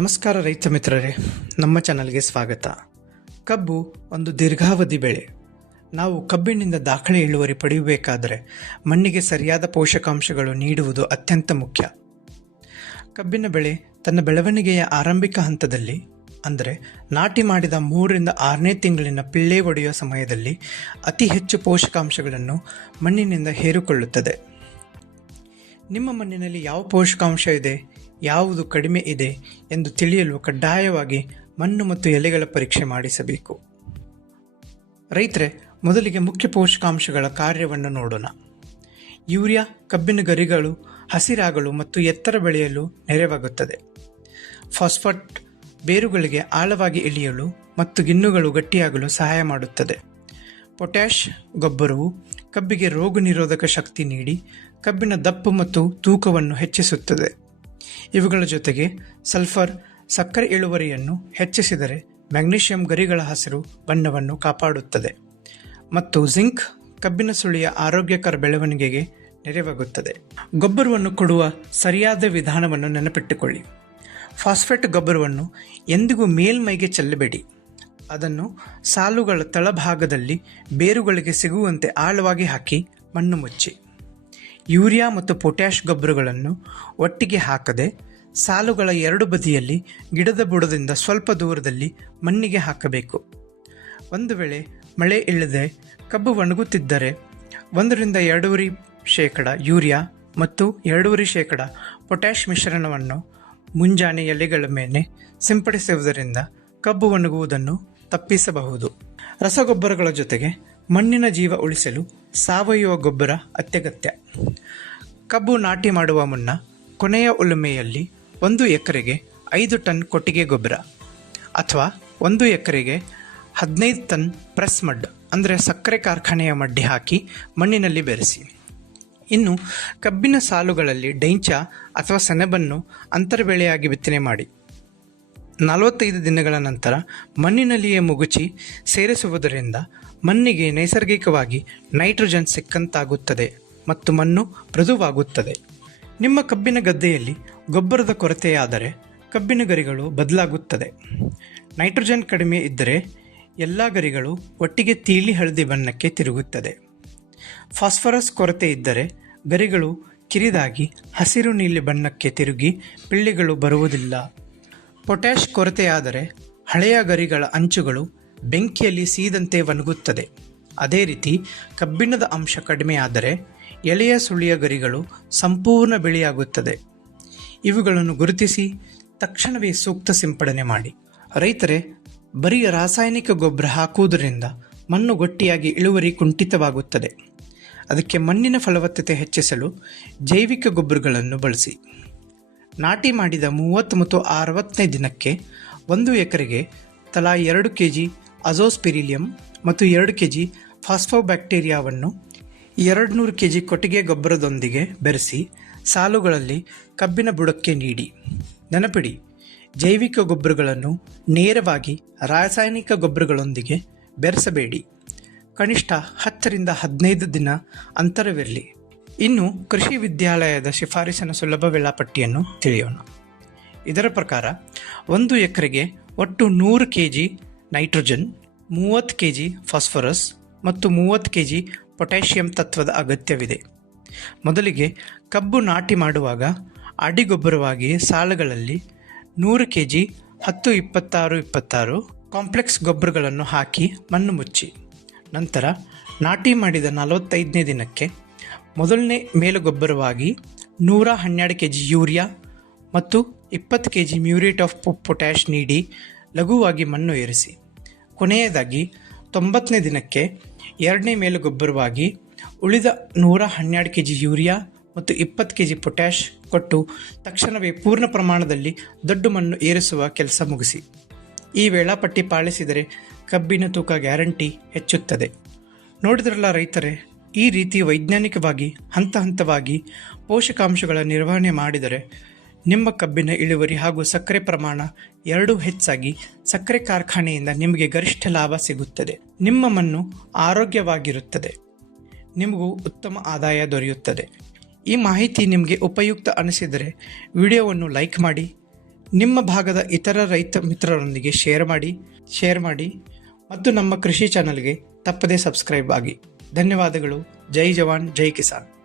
ನಮಸ್ಕಾರ ರೈತ ಮಿತ್ರರೇ, ನಮ್ಮ ಚಾನಲ್ಗೆ ಸ್ವಾಗತ. ಕಬ್ಬು ಒಂದು ದೀರ್ಘಾವಧಿ ಬೆಳೆ. ನಾವು ಕಬ್ಬಿನಿಂದ ದಾಖಲೆ ಇಳುವರಿ ಪಡೆಯಬೇಕಾದರೆ ಮಣ್ಣಿಗೆ ಸರಿಯಾದ ಪೋಷಕಾಂಶಗಳು ನೀಡುವುದು ಅತ್ಯಂತ ಮುಖ್ಯ. ಕಬ್ಬಿನ ಬೆಳೆ ತನ್ನ ಬೆಳವಣಿಗೆಯ ಆರಂಭಿಕ ಹಂತದಲ್ಲಿ, ಅಂದರೆ ನಾಟಿ ಮಾಡಿದ 3ರಿಂದ 6ನೇ ತಿಂಗಳಿನ ಪಿಳ್ಳೆ ಒಡೆಯುವ ಸಮಯದಲ್ಲಿ ಅತಿ ಹೆಚ್ಚು ಪೋಷಕಾಂಶಗಳನ್ನು ಮಣ್ಣಿನಿಂದ ಹೀರಿಕೊಳ್ಳುತ್ತದೆ. ನಿಮ್ಮ ಮಣ್ಣಿನಲ್ಲಿ ಯಾವ ಪೋಷಕಾಂಶ ಇದೆ, ಯಾವುದು ಕಡಿಮೆ ಇದೆ ಎಂದು ತಿಳಿಯಲು ಕಡ್ಡಾಯವಾಗಿ ಮಣ್ಣು ಮತ್ತು ಎಲೆಗಳ ಪರೀಕ್ಷೆ ಮಾಡಿಸಬೇಕು. ರೈತರೇ, ಮೊದಲಿಗೆ ಮುಖ್ಯ ಪೋಷಕಾಂಶಗಳ ಕಾರ್ಯವನ್ನು ನೋಡೋಣ. ಯೂರಿಯಾ ಕಬ್ಬಿನ ಗರಿಗಳು ಹಸಿರಾಗಲು ಮತ್ತು ಎತ್ತರ ಬೆಳೆಯಲು ನೆರವಾಗುತ್ತದೆ. ಫಾಸ್ಫೇಟ್ ಬೇರುಗಳಿಗೆ ಆಳವಾಗಿ ಇಳಿಯಲು ಮತ್ತು ಗಿಣ್ಣುಗಳು ಗಟ್ಟಿಯಾಗಲು ಸಹಾಯ ಮಾಡುತ್ತದೆ. ಪೊಟ್ಯಾಷ್ ಗೊಬ್ಬರವು ಕಬ್ಬಿಗೆ ರೋಗ ನಿರೋಧಕ ಶಕ್ತಿ ನೀಡಿ ಕಬ್ಬಿನ ದಪ್ಪ ಮತ್ತು ತೂಕವನ್ನು ಹೆಚ್ಚಿಸುತ್ತದೆ. ಇವುಗಳ ಜೊತೆಗೆ ಸಲ್ಫರ್ ಸಕ್ಕರೆ ಇಳುವರಿಯನ್ನು ಹೆಚ್ಚಿಸಿದರೆ ಮ್ಯಾಗ್ನೀಷಿಯಂ ಗರಿಗಳ ಹಸಿರು ಬಣ್ಣವನ್ನು ಕಾಪಾಡುತ್ತದೆ ಮತ್ತು ಜಿಂಕ್ ಕಬ್ಬಿನ ಸುಳಿಯ ಆರೋಗ್ಯಕರ ಬೆಳವಣಿಗೆಗೆ ನೆರವಾಗುತ್ತದೆ. ಗೊಬ್ಬರವನ್ನು ಕೊಡುವ ಸರಿಯಾದ ವಿಧಾನವನ್ನು ನೆನಪಿಟ್ಟುಕೊಳ್ಳಿ. ಫಾಸ್ಫೇಟ್ ಗೊಬ್ಬರವನ್ನು ಎಂದಿಗೂ ಮೇಲ್ಮೈಗೆ ಚೆಲ್ಲಬೇಡಿ. ಅದನ್ನು ಸಾಲುಗಳ ತಳಭಾಗದಲ್ಲಿ ಬೇರುಗಳಿಗೆ ಸಿಗುವಂತೆ ಆಳವಾಗಿ ಹಾಕಿ ಮಣ್ಣು ಮುಚ್ಚಿ. ಯೂರಿಯಾ ಮತ್ತು ಪೊಟ್ಯಾಷ್ ಗೊಬ್ಬರಗಳನ್ನು ಒಟ್ಟಿಗೆ ಹಾಕದೆ ಸಾಲುಗಳ ಎರಡು ಬದಿಯಲ್ಲಿ ಗಿಡದ ಬುಡದಿಂದ ಸ್ವಲ್ಪ ದೂರದಲ್ಲಿ ಮಣ್ಣಿಗೆ ಹಾಕಬೇಕು. ಒಂದು ವೇಳೆ ಮಳೆ ಇಲ್ಲದೆ ಕಬ್ಬು ಒಣಗುತ್ತಿದ್ದರೆ 1ರಿಂದ 2.5% ಯೂರಿಯಾ ಮತ್ತು 2.5% ಪೊಟ್ಯಾಷ್ ಮಿಶ್ರಣವನ್ನು ಮುಂಜಾನೆ ಎಲೆಗಳ ಮೇಲೆ ಸಿಂಪಡಿಸುವುದರಿಂದ ಕಬ್ಬು ಒಣಗುವುದನ್ನು ತಪ್ಪಿಸಬಹುದು. ರಸಗೊಬ್ಬರಗಳ ಜೊತೆಗೆ ಮಣ್ಣಿನ ಜೀವ ಉಳಿಸಲು ಸಾವಯವ ಗೊಬ್ಬರ ಅತ್ಯಗತ್ಯ. ಕಬ್ಬು ನಾಟಿ ಮಾಡುವ ಮುನ್ನ ಕೊನೆಯ ಉಳುಮೆಯಲ್ಲಿ 1 ಎಕರೆಗೆ 5 ಟನ್ ಕೊಟ್ಟಿಗೆ ಗೊಬ್ಬರ ಅಥವಾ 1 ಎಕರೆಗೆ 15 ಟನ್ ಪ್ರೆಸ್ ಮಡ್ ಅಂದರೆ ಸಕ್ಕರೆ ಕಾರ್ಖಾನೆಯ ಮಡ್ಡಿ ಹಾಕಿ ಮಣ್ಣಿನಲ್ಲಿ ಬೆರೆಸಿ. ಇನ್ನು ಕಬ್ಬಿನ ಸಾಲುಗಳಲ್ಲಿ ಡೈಂಚ ಅಥವಾ ಸೆಣಬನ್ನು ಅಂತರ್ಬೆಳೆಯಾಗಿ ಬಿತ್ತನೆ ಮಾಡಿ 45 ದಿನಗಳ ನಂತರ ಮಣ್ಣಿನಲ್ಲಿಯೇ ಮುಗುಚಿ ಸೇರಿಸುವುದರಿಂದ ಮಣ್ಣಿಗೆ ನೈಸರ್ಗಿಕವಾಗಿ ನೈಟ್ರೋಜನ್ ಸಿಕ್ಕಂತಾಗುತ್ತದೆ ಮತ್ತು ಮಣ್ಣು ಮೃದುವಾಗುತ್ತದೆ. ನಿಮ್ಮ ಕಬ್ಬಿನ ಗದ್ದೆಯಲ್ಲಿ ಗೊಬ್ಬರದ ಕೊರತೆಯಾದರೆ ಕಬ್ಬಿನ ಗರಿಗಳು ಬದಲಾಗುತ್ತದೆ. ನೈಟ್ರೋಜನ್ ಕಡಿಮೆ ಇದ್ದರೆ ಎಲ್ಲ ಗರಿಗಳು ಒಟ್ಟಿಗೆ ತಿಳಿ ಹಳದಿ ಬಣ್ಣಕ್ಕೆ ತಿರುಗುತ್ತದೆ. ಫಾಸ್ಫರಸ್ ಕೊರತೆ ಇದ್ದರೆ ಗರಿಗಳು ಕಿರಿದಾಗಿ ಹಸಿರು ನೀಲಿ ಬಣ್ಣಕ್ಕೆ ತಿರುಗಿ ಪಿಳ್ಳೆಗಳು ಬರುವುದಿಲ್ಲ. ಪೊಟ್ಯಾಷ್ ಕೊರತೆಯಾದರೆ ಹಳೆಯ ಗರಿಗಳ ಅಂಚುಗಳು ಬೆಂಕಿಯಲ್ಲಿ ಸೀದಂತೆ ಒಣಗುತ್ತದೆ. ಅದೇ ರೀತಿ ಕಬ್ಬಿಣದ ಅಂಶ ಕಡಿಮೆಯಾದರೆ ಎಳೆಯ ಸುಳಿಯ ಗರಿಗಳು ಸಂಪೂರ್ಣ ಬಿಳಿಯಾಗುತ್ತದೆ. ಇವುಗಳನ್ನು ಗುರುತಿಸಿ ತಕ್ಷಣವೇ ಸೂಕ್ತ ಸಿಂಪಡಣೆ ಮಾಡಿ. ರೈತರೇ, ಬರೀ ರಾಸಾಯನಿಕ ಗೊಬ್ಬರ ಹಾಕುವುದರಿಂದ ಮಣ್ಣು ಗಟ್ಟಿಯಾಗಿ ಇಳುವರಿ ಕುಂಠಿತವಾಗುತ್ತದೆ. ಅದಕ್ಕೆ ಮಣ್ಣಿನ ಫಲವತ್ತತೆ ಹೆಚ್ಚಿಸಲು ಜೈವಿಕ ಗೊಬ್ಬರಗಳನ್ನು ಬಳಸಿ. ನಾಟಿ ಮಾಡಿದ 30 ಮತ್ತು 60ನೇ ದಿನಕ್ಕೆ 1 ಎಕರೆಗೆ ತಲಾ 2 kg ಅಜೋಸ್ಪಿರಿಲಿಯಂ ಮತ್ತು 2 kg ಫಾಸ್ಫೋಬ್ಯಾಕ್ಟೀರಿಯಾವನ್ನು 200 kg ಕೊಟ್ಟಿಗೆ ಗೊಬ್ಬರದೊಂದಿಗೆ ಬೆರೆಸಿ ಸಾಲುಗಳಲ್ಲಿ ಕಬ್ಬಿನ ಬುಡಕ್ಕೆ ನೀಡಿ. ನೆನಪಿಡಿ, ಜೈವಿಕ ಗೊಬ್ಬರಗಳನ್ನು ನೇರವಾಗಿ ರಾಸಾಯನಿಕ ಗೊಬ್ಬರಗಳೊಂದಿಗೆ ಬೆರೆಸಬೇಡಿ. ಕನಿಷ್ಠ 10ರಿಂದ 15 ದಿನ ಅಂತರವಿರಲಿ. ಇನ್ನು ಕೃಷಿ ವಿದ್ಯಾಲಯದ ಶಿಫಾರಸಿನ ಸುಲಭ ವೇಳಾಪಟ್ಟಿಯನ್ನು ತಿಳಿಯೋಣ. ಇದರ ಪ್ರಕಾರ 1 ಎಕರೆಗೆ ಒಟ್ಟು 100 kg ನೈಟ್ರೋಜನ್, 30 kg ಫಾಸ್ಫರಸ್ ಮತ್ತು 30 kg ಪೊಟ್ಯಾಷಿಯಂ ತತ್ವದ ಅಗತ್ಯವಿದೆ. ಮೊದಲಿಗೆ ಕಬ್ಬು ನಾಟಿ ಮಾಡುವಾಗ ಅಡಿಗೊಬ್ಬರವಾಗಿ ಸಾಲುಗಳಲ್ಲಿ 100 kg 10-26-26 ಕಾಂಪ್ಲೆಕ್ಸ್ ಗೊಬ್ಬರಗಳನ್ನು ಹಾಕಿ ಮಣ್ಣು ಮುಚ್ಚಿ. ನಂತರ ನಾಟಿ ಮಾಡಿದ 45ನೇ ದಿನಕ್ಕೆ ಮೊದಲನೇ ಮೇಲುಗೊಬ್ಬರವಾಗಿ 112 kg ಯೂರಿಯಾ ಮತ್ತು 20 kg ಮ್ಯೂರೇಟ್ ಆಫ್ ಪೊಟ್ಯಾಷ್ ನೀಡಿ ಲಘುವಾಗಿ ಮಣ್ಣು ಏರಿಸಿ. ಕೊನೆಯದಾಗಿ 90ನೇ ದಿನಕ್ಕೆ 2ನೇ ಮೇಲುಗೊಬ್ಬರವಾಗಿ ಉಳಿದ 112 kg ಯೂರಿಯಾ ಮತ್ತು 20 kg ಪೊಟ್ಯಾಷ್ ಕೊಟ್ಟು ತಕ್ಷಣವೇ ಪೂರ್ಣ ಪ್ರಮಾಣದಲ್ಲಿ ದೊಡ್ಡ ಮಣ್ಣು ಏರಿಸುವ ಕೆಲಸ ಮುಗಿಸಿ. ಈ ವೇಳಾಪಟ್ಟಿ ಪಾಲಿಸಿದರೆ ಕಬ್ಬಿನ ತೂಕ ಗ್ಯಾರಂಟಿ ಹೆಚ್ಚುತ್ತದೆ. ನೋಡಿದ್ರಲ್ಲ ರೈತರೇ, ಈ ರೀತಿ ವೈಜ್ಞಾನಿಕವಾಗಿ ಹಂತ ಹಂತವಾಗಿ ಪೋಷಕಾಂಶಗಳ ನಿರ್ವಹಣೆ ಮಾಡಿದರೆ ನಿಮ್ಮ ಕಬ್ಬಿನ ಇಳುವರಿ ಹಾಗೂ ಸಕ್ಕರೆ ಪ್ರಮಾಣ ಎರಡೂ ಹೆಚ್ಚಾಗಿ ಸಕ್ಕರೆ ಕಾರ್ಖಾನೆಯಿಂದ ನಿಮಗೆ ಗರಿಷ್ಠ ಲಾಭ ಸಿಗುತ್ತದೆ. ನಿಮ್ಮ ಮಣ್ಣು ಆರೋಗ್ಯವಾಗಿರುತ್ತದೆ, ನಿಮಗೂ ಉತ್ತಮ ಆದಾಯ ದೊರೆಯುತ್ತದೆ. ಈ ಮಾಹಿತಿ ನಿಮಗೆ ಉಪಯುಕ್ತ ಅನಿಸಿದರೆ ವಿಡಿಯೋವನ್ನು ಲೈಕ್ ಮಾಡಿ, ನಿಮ್ಮ ಭಾಗದ ಇತರ ರೈತ ಮಿತ್ರರೊಂದಿಗೆ ಶೇರ್ ಮಾಡಿ ಮತ್ತು ನಮ್ಮ ಕೃಷಿ ಚಾನಲ್ಗೆ ತಪ್ಪದೇ ಸಬ್ಸ್ಕ್ರೈಬ್ ಆಗಿ. ಧನ್ಯವಾದಗಳು. ಜೈ ಜವಾನ್ ಜೈ ಕಿಸಾನ್.